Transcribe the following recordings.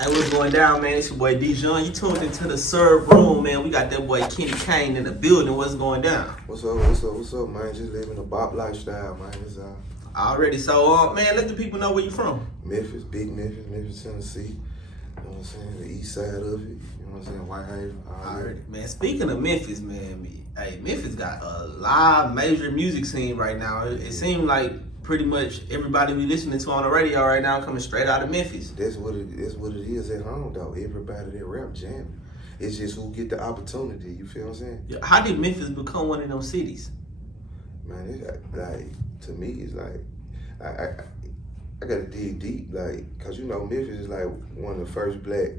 Hey, what's going down, man? It's your boy Dijon. You tuned into the Serve Room, man. We got that boy Kane in the building. What's going down? What's up, man? Just living a bop lifestyle, man. It's Already. So, man, let the people know where you from. Memphis, big Memphis, Tennessee. You know what I'm saying? The east side of it. You know what I'm saying? Whitehaven. Already. Man, speaking of Memphis, man, hey, Memphis got a live major music scene right now. It seems like pretty much everybody we listening to on the radio right now coming straight out of Memphis. That's what it is at home, though. Everybody that rap jamming. It's just who get the opportunity. You feel what I'm saying? Yeah, how did Memphis become one of those cities? Man, it's like to me, it's like I gotta dig deep, like, cause you know Memphis is like one of the first black,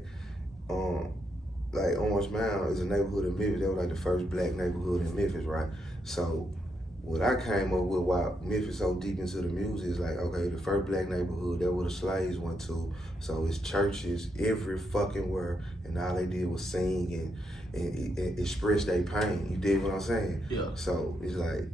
like Orange Mound is a neighborhood in Memphis. That was like the first black neighborhood in Memphis, right? So what I came up with why Memphis so deep into the music is like, okay, the first black neighborhood, that where the slaves went to. So it's churches every fucking word, and all they did was sing and express their pain. You dig what I'm saying? Yeah. So it's like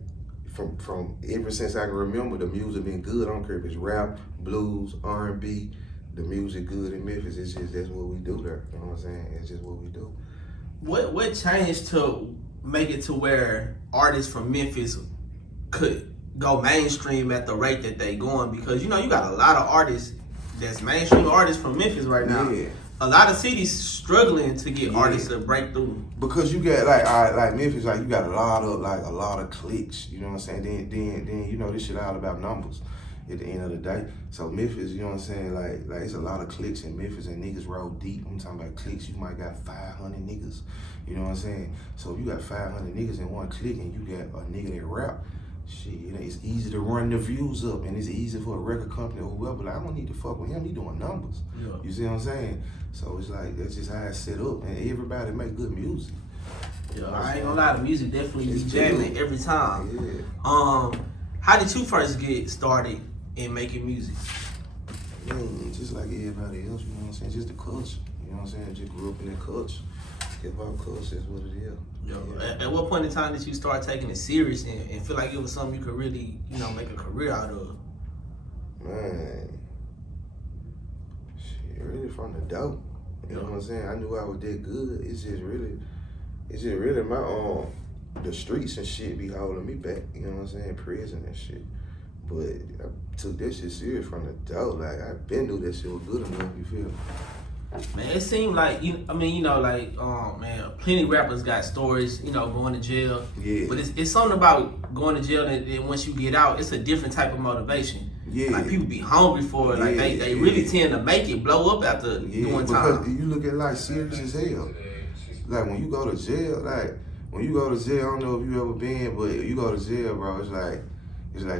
from ever since I can remember, the music been good. I don't care if it's rap, blues, R&B. The music good in Memphis. It's just that's what we do there. You know what I'm saying? It's just what we do. What changed to make it to where artists from Memphis could go mainstream at the rate that they going? Because you know you got a lot of artists that's mainstream artists from Memphis right now. Yeah. A lot of cities struggling to get artists to break through. Because you got like Memphis, like you got a lot of cliques. You know what I'm saying? Then you know this shit all about numbers. At the end of the day, so Memphis, you know what I'm saying? Like it's a lot of cliques in Memphis, and niggas roll deep. I'm talking about cliques. You might got 500 niggas. You know what I'm saying? So if you got 500 niggas in one clique, and you got a nigga that rap, shit, you know, it's easy to run the views up, and it's easy for a record company or whoever. Like I don't need to fuck with him. He doing numbers. Yeah. You see what I'm saying? So it's like that's just how it's set up, and everybody make good music. Yeah, I ain't gonna lie, the music definitely be jamming every time. Yeah. How did you first get started in making music? Just like everybody else, you know what I'm saying? Just the culture, you know what I'm saying? Just grew up in that culture. Hip hop culture is what it is. Yeah. At what point in time did you start taking it serious and feel like it was something you could really, you know, make a career out of? Man, shit, really from the dope. You know what I'm saying? I knew I was that good. It's just really my the streets and shit be holding me back. You know what I'm saying? Prison and shit. But I took that shit serious from the dope. Like I been knew that shit was good enough. You feel? Man, it seemed like man, plenty of rappers got stories, you know, going to jail. Yeah. But it's something about going to jail that once you get out, it's a different type of motivation. Yeah. Like people be hungry for it. Like they really tend to make it blow up after doing time. Because you look at like serious as hell. Like when you go to jail, I don't know if you ever been, but you go to jail, bro, it's like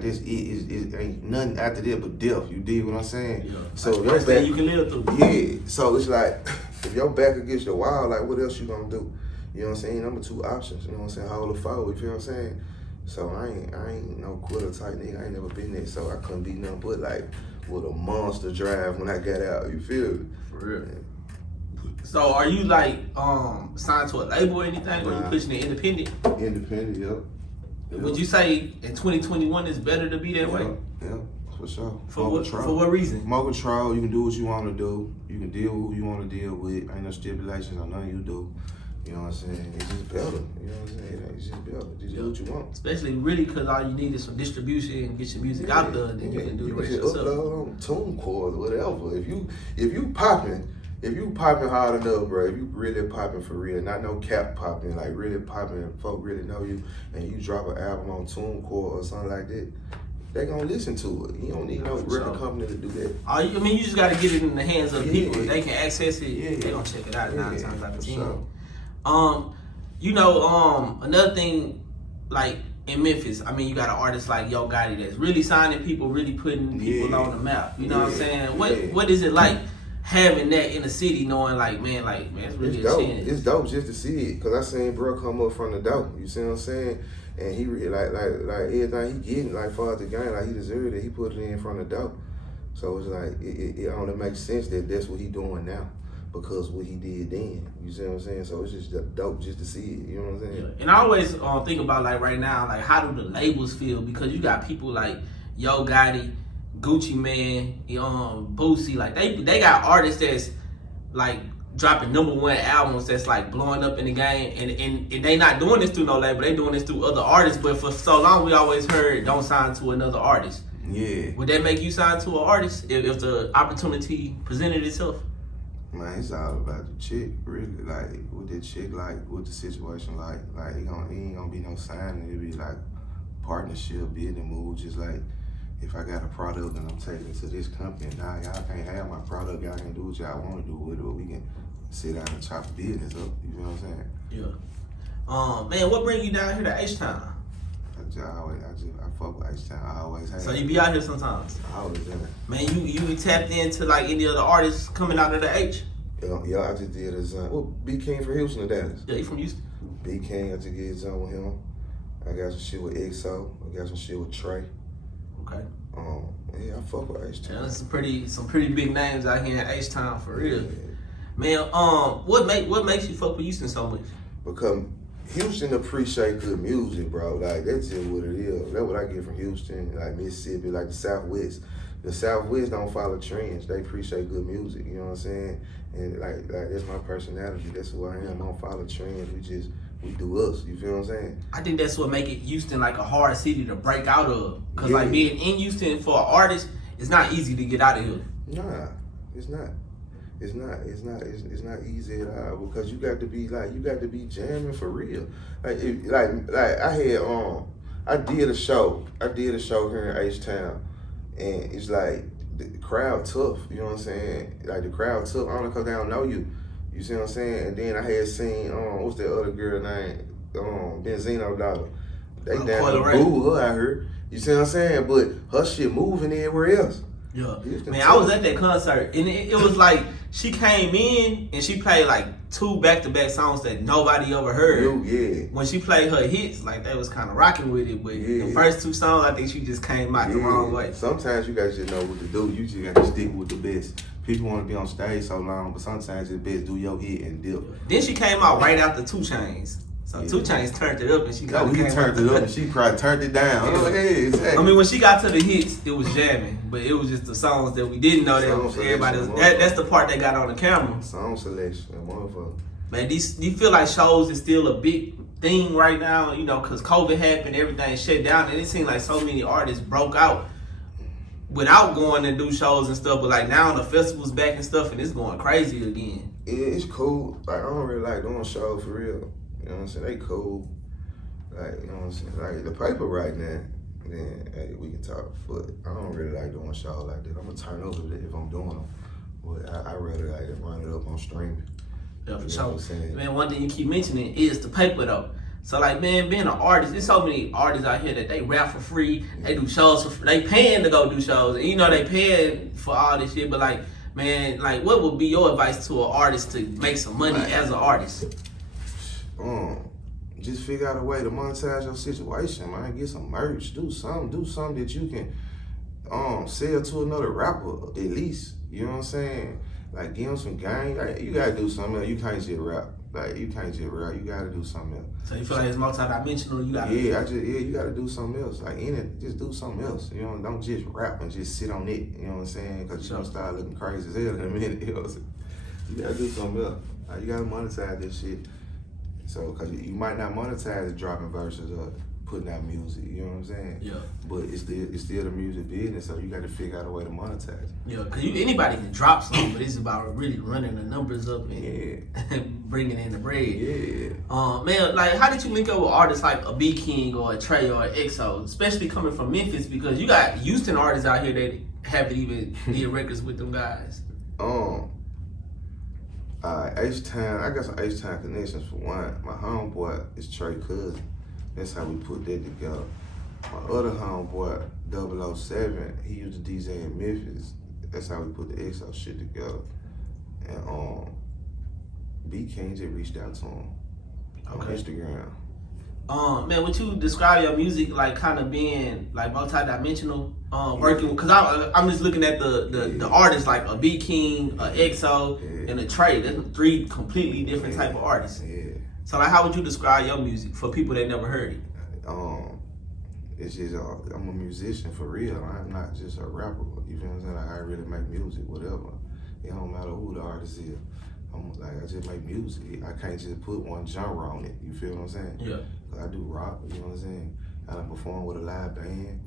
this. It ain't nothing after that but death. You dig what I'm saying? Yeah. So like your back, you can live through. Yeah. So it's like if your back against the wall, like what else you gonna do? You know what I'm saying? Number two options. You know what I'm saying? Hold the foul. You feel what I'm saying? So I ain't no quitter type nigga. I ain't never been there. So I couldn't be nothing but like with a monster drive when I got out. You feel me? For real. Yeah. So are you like signed to a label or anything, or you pushing it independent? Independent, yep. Would you say in 2021 it's better to be that way? Yeah, for sure. For what reason? More control. You can do what you want to do. You can deal with who you want to deal with. Ain't no stipulations on nothing you do. You know what I'm saying? It's just better. You know what I'm saying? It's just better. Just do what you want. Especially really because all you need is some distribution and get your music out there, then you can do the rest yourself. Upload on TuneCore or whatever. If you popping hard enough, bro, if you really popping for real, not no cap popping, like really popping, folk really know you, and you drop an album on TuneCore or something like that, they gonna listen to it. You don't need no record company to do that. I mean, you just gotta get it in the hands of people. They can access it. They gonna check it out 9 times out of 10. Sure. Another thing, like in Memphis, I mean, you got an artist like Yo Gotti that's really signing people, really putting people on the map. You know what I'm saying? What is it like having that in the city, knowing like, man, it's really a chance? It's dope just to see it, cause I seen bro come up from the dope. You see what I'm saying? And he like everything he getting, like far as the game, like he deserved it. He put it in front of dope. So it's like it only makes sense that that's what he doing now, because what he did then. You see what I'm saying? So it's just dope just to see it. You know what I'm saying? Yeah. And I always think about like right now, like how do the labels feel? Because you got people like Yo Gotti, Gucci Man, Boosie, like they got artists that's like dropping #1 albums that's like blowing up in the game, and they not doing this through no label, they doing this through other artists. But for so long, we always heard don't sign to another artist. Yeah. Would that make you sign to an artist if the opportunity presented itself? Man, it's all about the chick, really. Like, with the chick, like, with the situation, like it ain't gonna be no signing. It'll be like partnership, business move. Just like, if I got a product and I'm taking it to this company, now y'all can't have my product. Y'all can do what y'all want to do with it, but we can sit down and chop the business up. You know what I'm saying? Yeah. Man, what bring you down here to H-Town? I fuck with H-Town. I always have. So you be out here sometimes? I always in it. Man, you tapped into like any other artists coming out of the H? Yeah, I just did his Beatking from Houston or Dallas. Yeah, you from Houston? Beatking, I just did his with him. I got some shit with EXO. I got some shit with Trey. Okay. Yeah, I fuck with H-Town. Yeah, there's some pretty big names out here in H-Town for real. Yeah. Man, what makes you fuck with Houston so much? Because Houston appreciate good music, bro. Like, that's just what it is. That's what I get from Houston, like Mississippi, like the Southwest. The Southwest don't follow trends. They appreciate good music, you know what I'm saying? And like that's my personality. That's who I am. I don't follow trends. We do us. You feel what I'm saying? I think that's what make it Houston like a hard city to break out of. Cause like being in Houston for an artist, it's not easy to get out of here. Nah, it's not. It's not easy at all because you got to be jamming for real. Like I had I did a show here in H-Town, and it's like the crowd tough. You know what I'm saying? Like the crowd tough. Only because they don't know you. You see what I'm saying? And then I had seen what's that other girl name? Benzino Dollar. They down boo her out here. You see what I'm saying? But her shit moving everywhere else. Yeah. Man, I was at that concert and it was like she came in and she played like 2 back-to-back songs that nobody ever heard. Yeah. When she played her hits, like they was kind of rocking with it, but the first 2 songs, I think she just came out the wrong way. Sometimes you guys just know what to do. You just got to stick with the best. People want to be on stage so long, but sometimes it's best do your hit and dip. Then she came out right after 2 Chainz. So 2 Chainz turned it up and she he turned it up and she probably turned it down. Yeah. Exactly. I mean, when she got to the hits, it was jamming, but it was just the songs that we didn't know that everybody was. That's the part they got on the camera. Song selection, motherfucker. Man, do you feel like shows is still a big thing right now? You know, because COVID happened, everything shut down, and it seemed like so many artists broke out without going to do shows and stuff. But like now the festival's back and stuff, and it's going crazy again. Yeah, it's cool. Like I don't really like doing shows for real. You know what I'm saying? They cool. Like, you know what I'm saying? Like the paper right now, then hey, we can talk. But I don't really like doing shows like that. I'm gonna turn over if I'm doing them. But I rather like run it up on streaming. Yeah, for sure. Man, one thing you keep mentioning is the paper though. So like, man, being an artist, there's so many artists out here that they rap for free, they do shows for free, they paying to go do shows, and you know they paying for all this shit. But like, man, like, what would be your advice to an artist to make some money as an artist? Just figure out a way to monetize your situation, man. Get some merch, do something that you can sell to another rapper at least. You know what I'm saying? Like give them some game. Like, you gotta do something else. You can't just rap. Like you can't just rap. You gotta do something else. So you feel like it's multi-dimensional? You gotta. You gotta do something else. Like just do something else. You know, don't just rap and just sit on it. You know what I'm saying? Because you're gonna start looking crazy as hell in a minute. You know what I'm saying? You gotta do something else. Like, you gotta monetize this shit. So, because you might not monetize dropping verses or putting out music, you know what I'm saying? Yeah. But it's still the music business, so you got to figure out a way to monetize. Yeah, because anybody can drop something, but it's about really running the numbers up and bringing in the bread. Yeah. Man, like, how did you link up with artists like a Beatking or a Trey or an EXO, especially coming from Memphis? Because you got Houston artists out here that haven't even did records with them guys. H-Town, I got some H-Town connections for one. My homeboy is Trey cousin. That's how we put that together. My other homeboy, 007, he used to DJ in Memphis. That's how we put the EXO shit together. And Kane just reached out to him on Instagram. Man, would you describe your music like kind of being like multi-dimensional? Working because I'm just looking at the artists like a Beatking, a EXO, and a Trey. That's 3 completely different type of artists. Yeah. So like, how would you describe your music for people that never heard it? It's just I'm a musician for real. I'm not just a rapper. You feel what I'm saying? Like, I really make music, whatever. It don't matter who the artist is. I'm like, I just make music. I can't just put one genre on it. You feel what I'm saying? Yeah. Cause I do rock. You know what I'm saying? I done perform with a live band.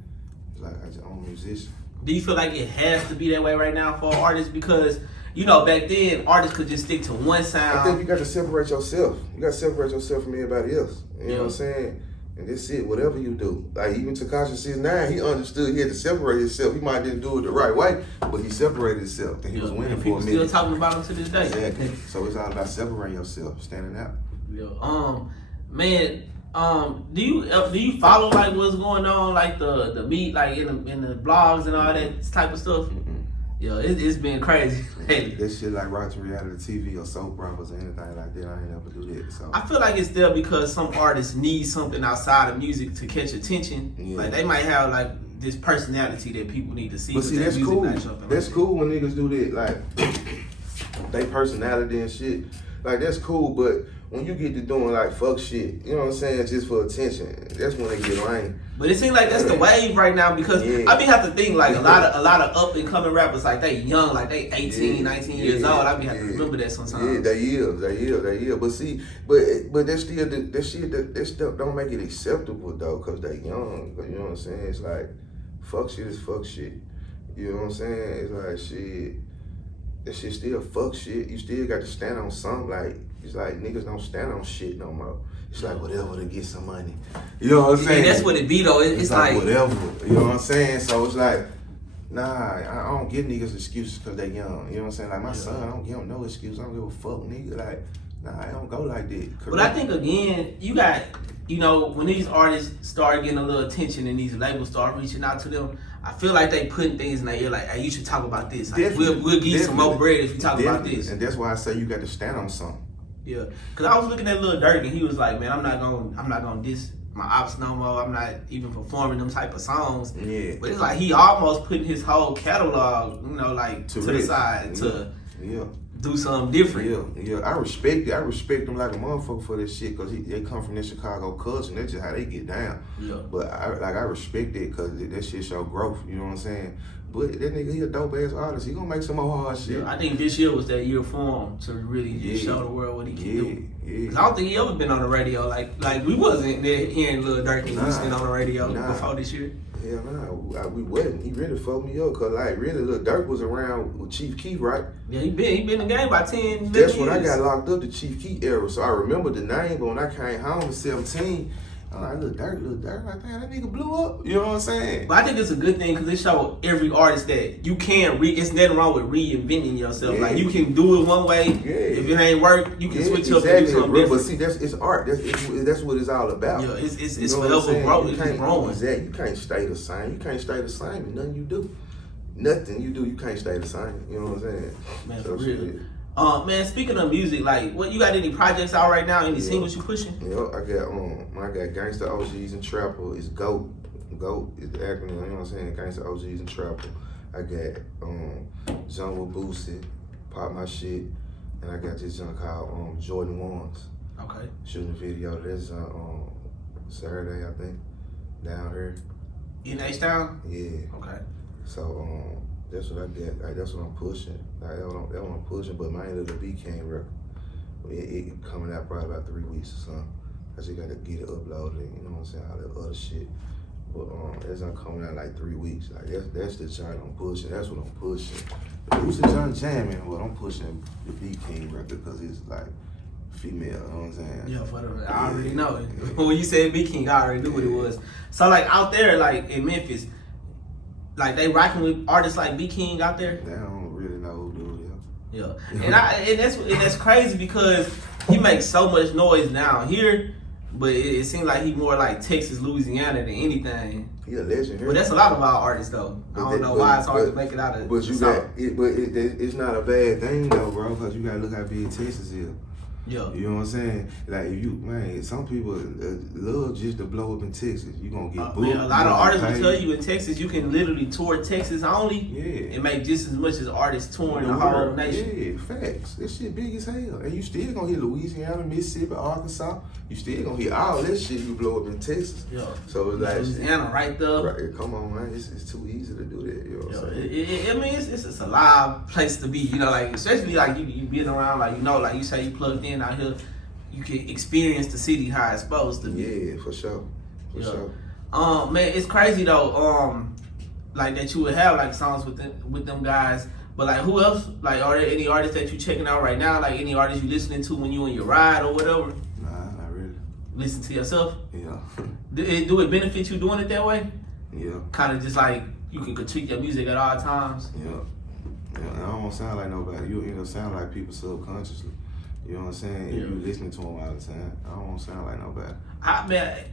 Like I'm a musician. Do you feel like it has to be that way right now for artists? Because, you know, back then, artists could just stick to one sound. I think you got to separate yourself. You got to separate yourself from everybody else. You know what I'm saying? And that's it, whatever you do. Like, even Tekashi 6ix9ine, he understood he had to separate himself. He might didn't do it the right way, but he separated himself. And he was winning for a minute. People still talking about him to this day. Exactly. So it's all about separating yourself, standing out. Yeah. Man, do you follow like what's going on, like the beat, like in the blogs and all that type of stuff? Mm-hmm. Yeah, it's been crazy. That shit like watching reality TV or soap operas or anything like that. I ain't never do that. So I feel like it's there because some artists need something outside of music to catch attention. Yeah. Like they might have like this personality that people need to see. But see, that's cool. That's cool when niggas do that. Like they personality and shit. Like that's cool. But when you get to doing like fuck shit, you know what I'm saying, just for attention, that's when they get lame. But it seems like that's the wave right now because I be have to think like a lot of up and coming rappers, like they young, like they 18, 19 years old. I be have to remember that sometimes. Yeah, they is. But see, but that still don't make it acceptable though, cause they young. You know what I'm saying? It's like fuck shit is fuck shit. You know what I'm saying? It's like shit. That shit still fuck shit. You still got to stand on something. Like it's like niggas don't stand on shit no more. It's like whatever to get some money. You know what I'm saying? Yeah, that's what it be though. It's like whatever. You know what I'm saying? So it's like, nah, I don't give niggas excuses because they young. You know what I'm saying? Like my son, I don't give him no excuse. I don't give a fuck, nigga. Like, nah, I don't go like that. Correct? But I think again, you got, you know, when these artists start getting a little attention and these labels start reaching out to them, I feel like they putting things in their ear like, hey, you should talk about this. Like, we'll give you some more bread if you talk about this. And that's why I say you got to stand on something. Yeah, cause I was looking at Lil Durk and he was like, man, I'm not gonna diss my ops no more. I'm not even performing them type of songs. Yeah. But it's like he almost putting his whole catalog, you know, like to the side to do something different. Yeah. I respect it. I respect them like a motherfucker for this shit because they come from the Chicago culture and that's just how they get down. Yeah. But I respect it because that shit show growth. You know what I'm saying? But that nigga, he a dope ass artist. He gonna make some more hard shit. Yeah, I think this year was that year for him to really just show the world what he can do. Yeah. I don't think he ever been on the radio. Like we wasn't there hearing Lil Durk in Houston on the radio before this year. Hell nah, we wasn't. He really fucked me up because like really Lil Durk was around with Chief Keef, right? Yeah, he been in the game by 10, 11 That's when years. I got locked up the Chief Keef era. So I remember the name, but when I came home at 17, I'm like, Lil Durk, like, man, that nigga blew up. You know what I'm saying? But I think it's a good thing because it shows every artist that you can it's nothing wrong with reinventing yourself. Yeah. Like you can do it one way. Yeah. If it ain't work, you can switch up and do something different. But see, it's art. That's what it's all about. Yeah, it's forever growing. It's growing. Exactly. You can't stay the same. You can't stay the same in nothing you do. Nothing you do, you can't stay the same. You know what I'm saying? Man, for real. Man, speaking of music, like, what you got any projects out right now? Any singles you pushing? Yeah, I got Gangsta OGs and Trapper. It's GOAT. GOAT is the acronym. You know what I'm saying? Gangsta OGs and Trapper. I got John with Boosie, Pop My Shit, and I got this junk called Jordan Ones. Okay. Shooting a video. That's Saturday, I think, down here. In H-Town? Yeah. Okay. So that's what I get. Like that's what I'm pushing. Like that's what I'm pushing. But mine is the Beatking record. It coming out probably about 3 weeks or something. I just gotta get it uploaded. You know what I'm saying? All that other shit. But that's not coming out like 3 weeks. Like that's the joint I'm pushing. That's what I'm pushing. Who's the John jamming? Well, I'm pushing the Beatking record because it's like female. You know what I'm saying? Yeah, I already know it. When you said Beatking, I already knew what it was. So like out there, like in Memphis. Like they rocking with artists like Beatking out there. They don't really know who do it. Yeah, and that's crazy because he makes so much noise down here, but it seems like he more like Texas, Louisiana than anything. He a legend here. But that's a lot of our artists though. I don't know why it's hard to make it out of. But it's not a bad thing though, bro. Because you gotta look how big Texas is. Yeah. You know what I'm saying? Like if you, man, some people love just to blow up in Texas. You gonna get booked. Man, a lot of artists will tell you in Texas you can literally tour Texas only and make just as much as artists touring the whole nation. Yeah, facts. This shit big as hell. And you still gonna hear Louisiana, Mississippi, Arkansas. You still gonna hear all that shit you blow up in Texas. Yeah. So it's like Louisiana right there. Right, come on, man. It's too easy to do that. You know what I'm saying? I mean, it's a live place to be. You know, like especially like you being around, like like you say you plugged in out here, you can experience the city how it's supposed to be. Yeah, for sure. For sure. Man, it's crazy though. Like that you would have like songs with them guys. But like who else? Like are there any artists that you checking out right now? Like any artists you listening to when you in your ride or whatever? Nah, not really. Listen to yourself? Yeah. Do it benefit you doing it that way? Yeah. Kind of just like you can critique your music at all times. Yeah. Yeah. And I don't sound like nobody. You end up sounding like people subconsciously. You know what I'm saying? Yeah. If you listening to them all the time, I don't want to sound like nobody.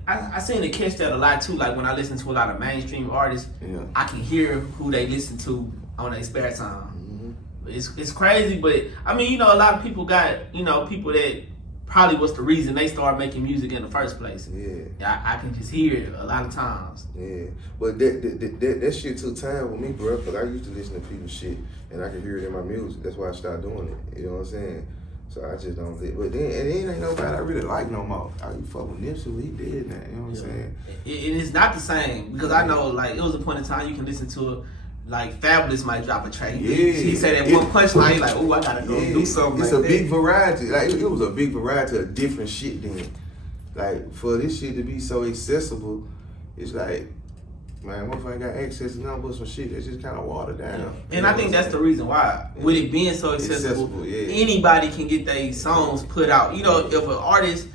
I seem to catch that a lot too. Like when I listen to a lot of mainstream artists, I can hear who they listen to on their spare time. It's crazy, but I mean, a lot of people got, people that probably was the reason they started making music in the first place. Yeah. I can just hear it a lot of times. Yeah. But that shit took time with me, bro, because I used to listen to people's shit and I could hear it in my music. That's why I started doing it. You know what I'm saying? So I just don't think. But then, and it ain't nobody I really like no more. I fuck with Nipsey when he did that. You know what I'm saying? It's not the same because I know, like, it was a point in time you can listen to it. Like Fabulous might drop a track. Yeah, he said that one punchline, like, "Oh, I gotta go do something." It's like a that. big variety. Like it was a big variety of different shit. Then, like for this shit to be so accessible, it's like, man, motherfucker ain't got access to nothing but some shit that's just kind of watered down. And I think that's the reason why, with it being so accessible, anybody can get their songs put out. If an artist,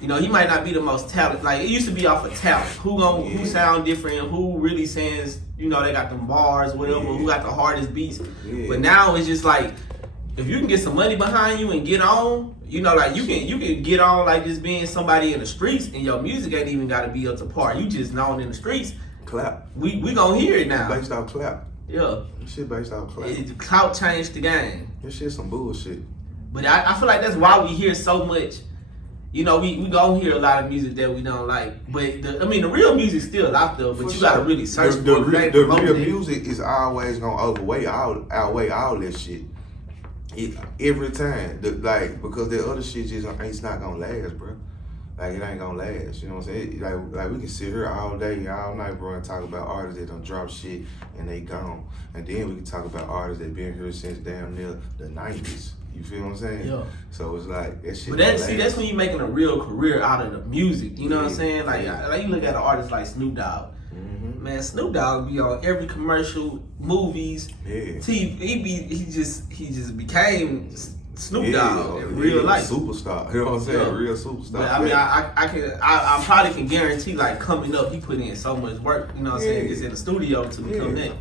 he might not be the most talented. Like it used to be off of talent. Who sound different? Who really sings? They got them bars, whatever. Who got the hardest beats? But now it's just like, if you can get some money behind you and get on, like you can get on like just being somebody in the streets, and your music ain't even got to be up to par. You just known in the streets. Clap. We gonna hear it now. Based off clap. Yeah. This shit based off clap. Clout changed the game. This shit some bullshit. But I feel like that's why we hear so much. We gonna hear a lot of music that we don't like. But the real music's still out there, but you gotta really search for it. The real music is always gonna outweigh all that shit. Every time. Because the other shit it's not gonna last, bro. Like it ain't gonna last, you know what I'm saying? Like we can sit here all day, all night, bro, and talk about artists that done drop shit and they gone. And then we can talk about artists that been here since damn near the 90s. You feel what I'm saying? Yeah. So it's like that shit. But that's when you're making a real career out of the music. You know what I'm saying? Like you look at an artist like Snoop Dogg. Man, Snoop Dogg be on every commercial, movies, TV. He just became Snoop Dogg in real life. Superstar. You know what I'm saying? Real superstar. But I probably can guarantee, like, coming up, he put in so much work, you know what I'm saying, just in the studio to become that.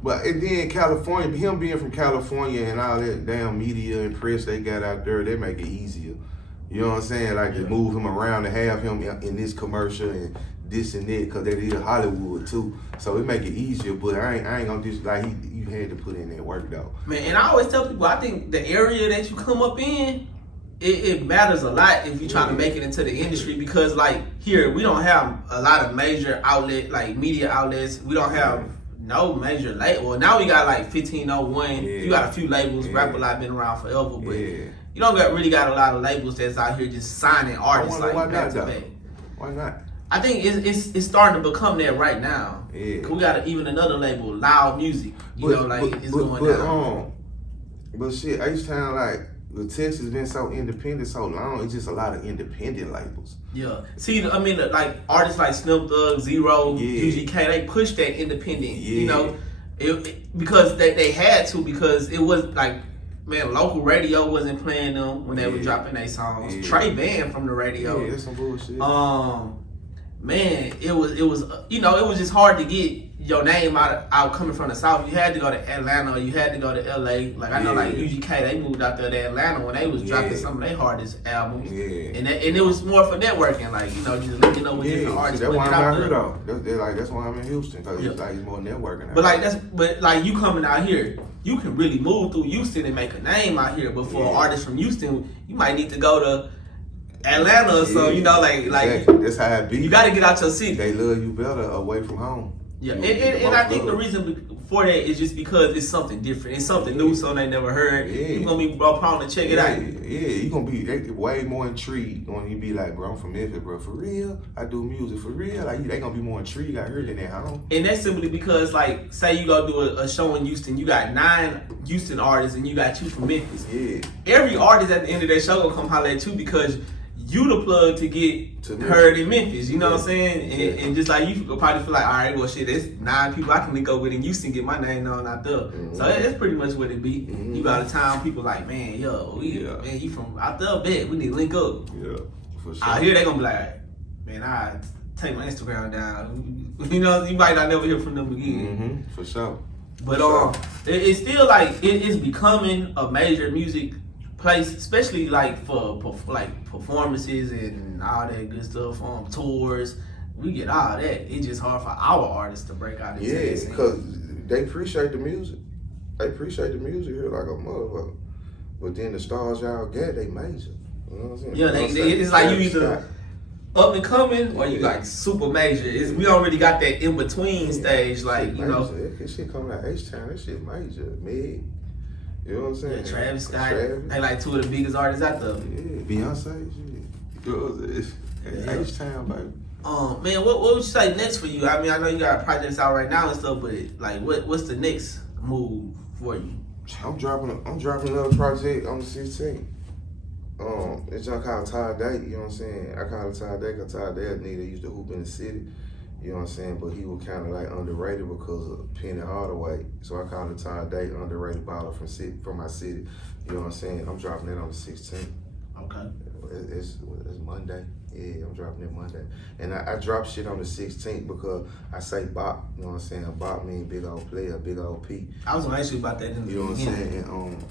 But and then California, him being from California and all that damn media and press they got out there, they make it easier. You know what I'm saying? Like to move him around and have him in this commercial and this and that, because that is Hollywood too. So it make it easier, but I ain't gonna just like you had to put in that work though. Man, and I always tell people, I think the area that you come up in, it matters a lot if you're trying to make it into the industry, because like here, we don't have a lot of major media outlets. We don't have no major label. Well, now we got like 1501. You got a few labels. Rap a lot been around forever, but you don't really got a lot of labels that's out here just signing artists like back to back. Why not? I think it's starting to become that right now. We got even another label, Loud Music. It's going down. But shit, H-Town, like, the Texas has been so independent so long. It's just a lot of independent labels. Yeah. See, like artists like Snoop Dogg, Zero, UGK, they push that independent. Because they had to, because it was like, man, local radio wasn't playing them when they were dropping their songs. Trey banned from the radio. Yeah, that's some bullshit. Man, it was it was just hard to get your name out coming from the South. You had to go to Atlanta, or you had to go to LA. Like I know, like UGK, they moved out there to Atlanta when they was dropping some of their hardest albums. And it was more for networking, like just looking up with different artists. That's why I'm out here though. That's why I'm in Houston, because it's more networking. But like you coming out here, you can really move through Houston and make a name out here. But for an artist from Houston, you might need to go to Atlanta or something. You know, like that's how it be. You got to get out your city. They love you better away from home. Yeah, and I think the reason for that is just because it's something different. It's something new, something they never heard. You're going to be prone to check it out. Yeah, you're going to be way more intrigued when you be like, bro, I'm from Memphis, bro. For real? I do music. For real? Like, they going to be more intrigued. I heard that at home. And that's simply because, like, say you go do a show in Houston, you got 9 Houston artists and you got you from Memphis. Yeah. Every artist at the end of that show going to come holler at you because you the plug to get heard in Memphis, you know what I'm saying? And just like you probably feel like, all right, well, shit, there's 9 people I can link up with in Houston, get my name known out there. So that's pretty much what it be. You go out of town, people like, man, yo, man, you from out there, bet we need to link up. Yeah, for sure. Out here, they gonna be like, man, I take my Instagram down. You know, you might not never hear from them again. For sure. But it's still like it's becoming a major music place, especially like for like performances and all that good stuff on tours. We get all that. It's just hard for our artists to break out. Yeah, because they appreciate the music. They appreciate the music here like a motherfucker. But then the stars y'all get, they major. You know what I'm saying? Yeah, it's like you either up and coming or you like super major. We already got that in between stage, like you know. That shit coming out H-Town, that shit major, Meg. You know what I'm saying? Yeah, Travis Scott. They like 2 of the biggest artists out there. Yeah, Beyonce. Shit. You know what I'm saying? H-Town, baby. Man, what would you say next for you? I mean, I know you got projects out right now and stuff, but like, what's the next move for you? I'm dropping another project on the 16th. It's just called Todd Day. You know what I'm saying? I call it Todd Day because Todd Day a nigga that used to hoop in the city. You know what I'm saying? But he was kind of like underrated because of Penny Hardaway. So I call it Todd Day, underrated baller from my city. You know what I'm saying? I'm dropping that on the 16th. Okay. It's Monday. Yeah, I'm dropping it Monday. And I drop shit on the 16th because I say bop. You know what I'm saying? Bop means big old player, big old P. I was gonna ask you about that in the You know what I'm saying?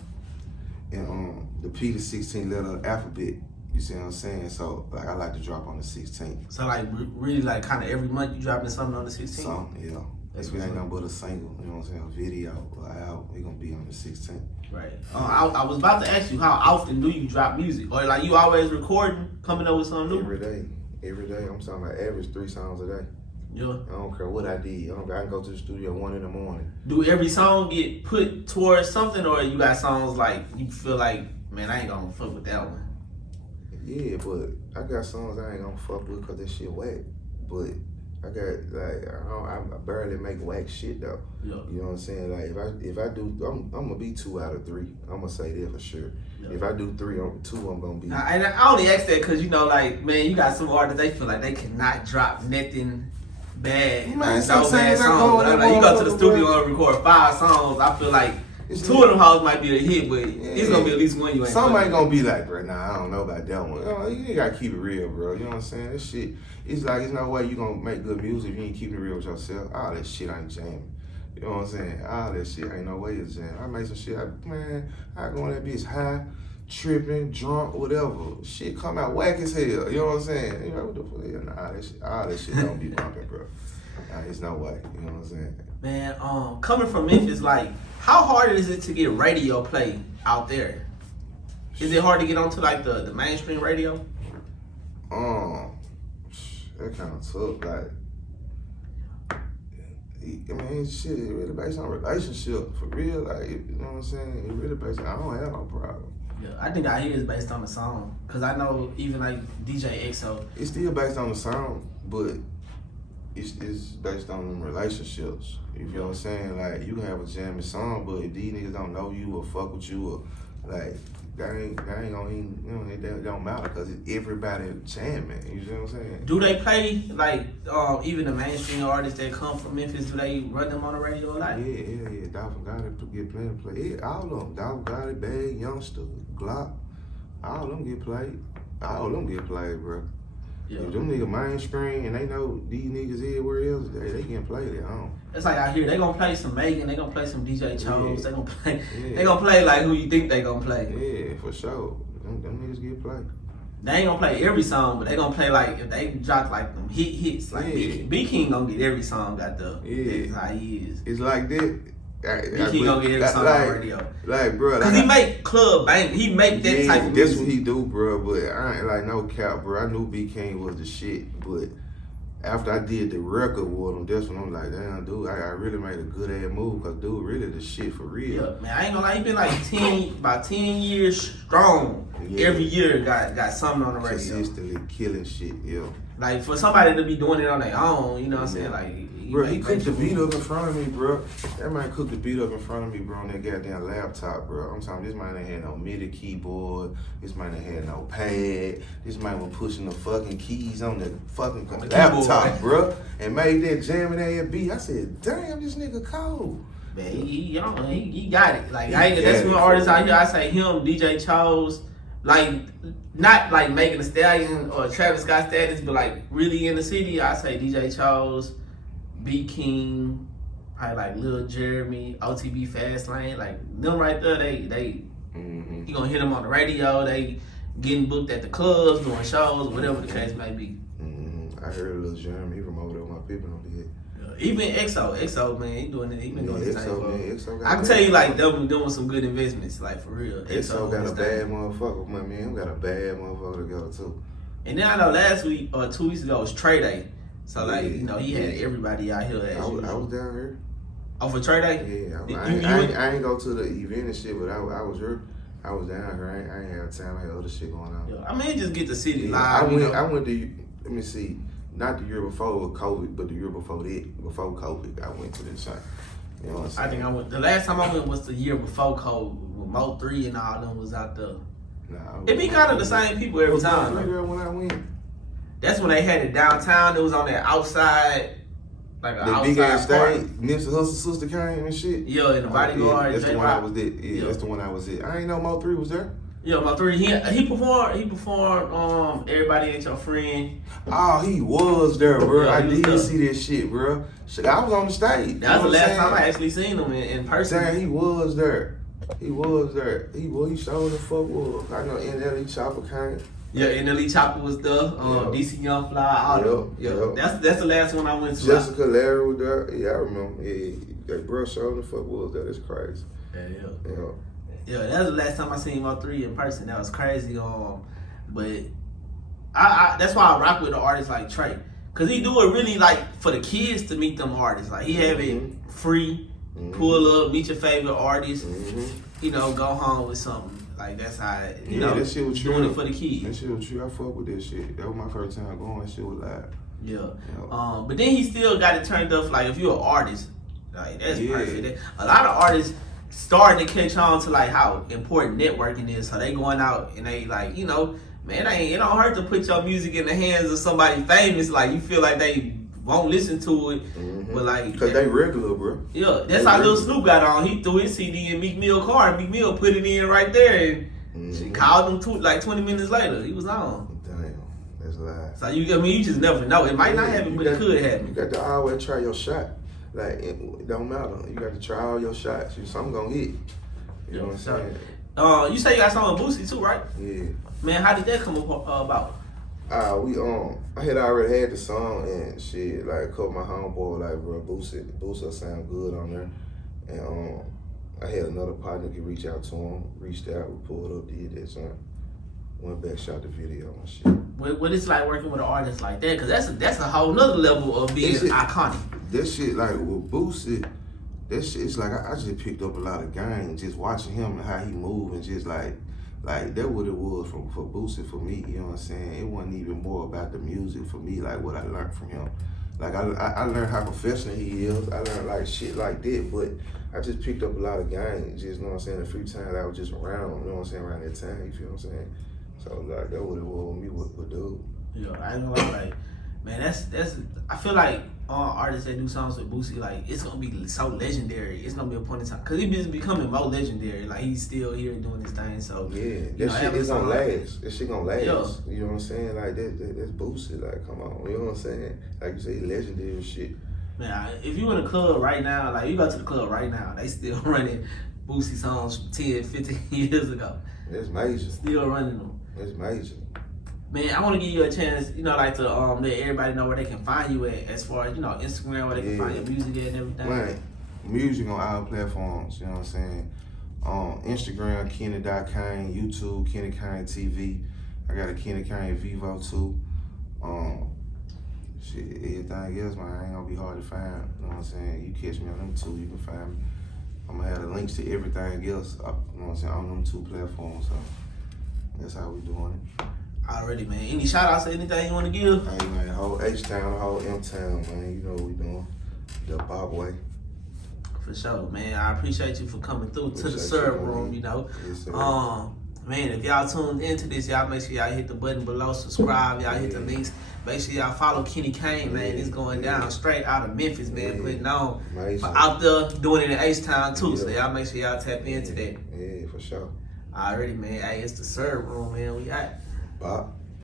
And the P the 16th letter of the alphabet. You see what I'm saying? So like I like to drop on the 16th. So like really like kind of every month you dropping something on the 16th? Something, yeah. If it ain't nothing but a single, you know what I'm saying, a video or album, we gonna be on the 16th. Right. I was about to ask you, how often do you drop music? Or like you always recording, coming up with something new? Every day. I'm talking about average 3 songs a day. Yeah. I don't care what I did. I can go to the studio 1 in the morning. Do every song get put towards something, or you got songs like you feel like, man, I ain't gonna fuck with that one? Yeah, but I got songs I ain't gonna fuck with because that shit whack. But I got like I barely make whack shit though. Yeah. You know what I'm saying? Like if I do, I'm gonna be 2 out of 3. I'm gonna say that for sure. Yeah. If I do 2, I'm gonna be. And I only ask that because you know, like man, you got some artists they feel like they cannot drop nothing bad, man. No bad songs. Like, you go to the studio and record 5 songs. I feel like 2 of them hoes might be a hit, but it's gonna be at least one you ain't. Somebody gonna be like, bro, nah, I don't know about that one. You gotta keep it real, bro. You know what I'm saying? This shit, it's like, it's no way you gonna make good music if you ain't keeping it real with yourself. All that shit ain't jamming. You know what I'm saying? All that shit ain't no way it's jamming. I make some shit, I go on that bitch high, tripping, drunk, whatever. Shit come out whack as hell. You know what I'm saying? You know, what the fuck? Nah, all that shit don't be bumping, bro. Nah, it's no way. You know what I'm saying? Man, coming from Memphis, like, how hard is it to get radio play out there? Is it hard to get onto like the mainstream radio? That kind of tough. Like, I mean, shit, it really based on relationship for real. Like, you know what I'm saying? It really based on. I don't have no problem. Yeah, I think out here is based on the song, cause I know even like DJ XO. It's still based on the song, but it's based on relationships. You feel what I'm saying? Like, you can have a jamming song, but if these niggas don't know you or fuck with you or like, that ain't gonna even, you know, it don't matter because it's everybody jamming. You see what I'm saying? Do they play like even the mainstream artists that come from Memphis? Do they run them on the radio a lot? Yeah. Dolphin Gotti get plenty of play. Yeah, all of them. Dolphin Gotti, Bag, Youngster, Glock, all of them get played. All of them get played, bro. Yeah. If them niggas mainstream and they know these niggas everywhere else, they getting played at home. It's like out here, they gonna play some Megan, they gonna play some DJ Chose, they gonna play like who you think they gonna play. Yeah, for sure. Them niggas get played. They ain't gonna play every song, but they gonna play like, if they drop like them hits, like Beatking gonna get every song out there. Yeah. That's how he is. It's like that. Beatking gonna get every song on the radio. Like, bro. Cause he make club bang. He make that type of music. That's what he do, bro. But I ain't like no cap, bro. I knew Beatking was the shit, but after I did the record with him, that's when I'm like, damn, dude, I really made a good ass move, cause dude, really the shit for real. Yeah, man, I ain't gonna lie, he been like about 10 years strong. Yeah. Every year got something on the radio. Consistently killing shit, yeah. Like for somebody to be doing it on their own, you know what I'm saying? Like, bro, he cooked the beat up in front of me, bro. That man cooked the beat up in front of me, bro, on that goddamn laptop, bro. I'm talking, this man ain't had no MIDI keyboard. This man ain't had no pad. This man was pushing the fucking keys on the fucking laptop, bro, and made that jamming ass beat. I said, damn, this nigga cold. Man, he got it. Like, that's one artist out here. I say him, DJ Chose. Like, not like Megan Thee Stallion or Travis Scott status, but like really in the city, I say DJ Chose, Beatking, probably like Lil Jeremy, OTB Fast Lane, like them right there. They you gonna hit them on the radio. They getting booked at the clubs, doing shows, whatever the case may be. I heard Lil Jeremy. He from over there with my people on the head. Even EXO, man, he doing it. He been doing his thing. I can bad tell you, like, them doing some good investments, like for real. EXO got a bad motherfucker, my man. Got a bad motherfucker to go too. And then I know last week or 2 weeks ago was Trey Day, so like you know he had everybody out here. I was down here. Oh, for Trey Day? Yeah, I ain't go to the event and shit, but I was here. I was down here. I ain't had time. I had other shit going on. Yeah, I mean, just get the city live. I went to. Let me see. Not the year before COVID, but the year before that, before COVID, I went to this shot. You know what I'm saying? I think I went. The last time I went was the year before COVID, with Mo 3 and all them was out there. Nah, it be kind of the same people every time. When I went, that's when they had it downtown. It was on that outside, like an outside big ass stage. Nipsey Hussle's sister came and shit. Yeah, in the bodyguard. That's the one I was at. Yeah, that's the one I was at. I ain't know Mo 3 was there. Yeah, Mo 3. He performed. Everybody Ain't Your Friend. Oh, he was there, bro. Yeah, I did see that shit, bro. I was on the stage. That was the last time I actually seen him in person. Damn, he was there. He showed the fuck was. I know NLE Chopper came. Yeah, NLE Chopper was there. DC Young Fly, all them. Yeah, that's the last one I went to. Jessica Larry was there. Yeah, I remember. Yeah, that bro showed the fuck was there. That's crazy. Yeah, that was the last time I seen Mo 3 in person. That was crazy. But I that's why I rock with the artists like Trey, cause he do it really like for the kids to meet them artists. Like he have it free, pull up, meet your favorite artist. You know, go home with something. Like that's how you know. That shit was true. Doing it for the kids. That shit was true. I fuck with that shit. That was my first time going. That shit was live. Yeah. But then he still got it turned up. Like if you're an artist, like that's perfect. A lot of artists starting to catch on to like how important networking is. So they going out and they like, you know, man, it don't hurt to put your music in the hands of somebody famous. Like you feel like they won't listen to it, but like cause they regular, bro. Yeah, that's how Lil Snoop got on. He threw his CD in Meek Mill car, and Meek Mill put it in right there, and she called him like 20 minutes later. He was on. Damn, that's a lie. So you just never know. It might not happen, but it could happen. You got to always try your shot. Like it don't matter. You got to try all your shots. Something gonna hit. You know what I'm saying? You say you got something with Boosie too, right? Yeah. Man, how did that come about? I had already had the song and shit. Like, called my homeboy, like, bro, Boosie sound good on there. And I had another partner could reach out to him. Reached out, we pulled up, did that song. Went back, shot the video and shit. What it's like working with an artist like that? Because that's a whole nother level of being iconic. That shit, like, with Boosie, that shit, it's like, I just picked up a lot of game just watching him and how he move and just like that what it was for Boosie for me, you know what I'm saying? It wasn't even more about the music for me, like what I learned from him. Like I learned how professional he is. I learned like shit like that, but I just picked up a lot of game, just, you know what I'm saying, the free time that I was just around, you know what I'm saying, around that time, you feel what I'm saying? So like that what it was with me with dude. Yeah, I ain't gonna lie, like, man, that's I feel like artists that do songs with Boosie, like it's gonna be so legendary. It's gonna be a point in time because he's becoming more legendary. Like he's still here doing his thing. So yeah, that shit is gonna last. That shit gonna last. Yeah. You know what I'm saying? Like that's Boosie. Like come on, you know what I'm saying? Like you say, legendary shit. Man, if you in a club right now, like you go to the club right now, they still running Boosie songs from 10, 15 years ago. That's major. Still running them. That's major. Man, I want to give you a chance, you know, like to let everybody know where they can find you at, as far as, you know, Instagram, where they can find your music at and everything. music on all platforms. You know what I'm saying? Instagram, Kenny.Kane, YouTube, Kenny Kane TV. I got a Kenny Kane Vivo too. Shit, everything else, man, ain't gonna be hard to find. You know what I'm saying? You catch me on them two, you can find me. I'm gonna have the links to everything else, you know what I'm saying, on them 2 platforms. So that's how we doing it. Already, man. Any shout outs or anything you want to give? Hey, man, whole H-Town, the whole M-Town, man. You know what we doing. The Bob way. For sure, man. I appreciate you for coming through to the Appreciate serve you, man. room, you know. Yes, sir. Man, if y'all tuned into this, y'all make sure y'all hit the button below, subscribe, y'all hit the links. Make sure y'all follow Kenny Kane, man. It's going down straight out of Memphis, man. Putting on. Amazing. But out there doing it in H-Town too. So y'all make sure y'all tap into that. Yeah, for sure. Already, man. Hey, it's the serve room, man. We out. Bob.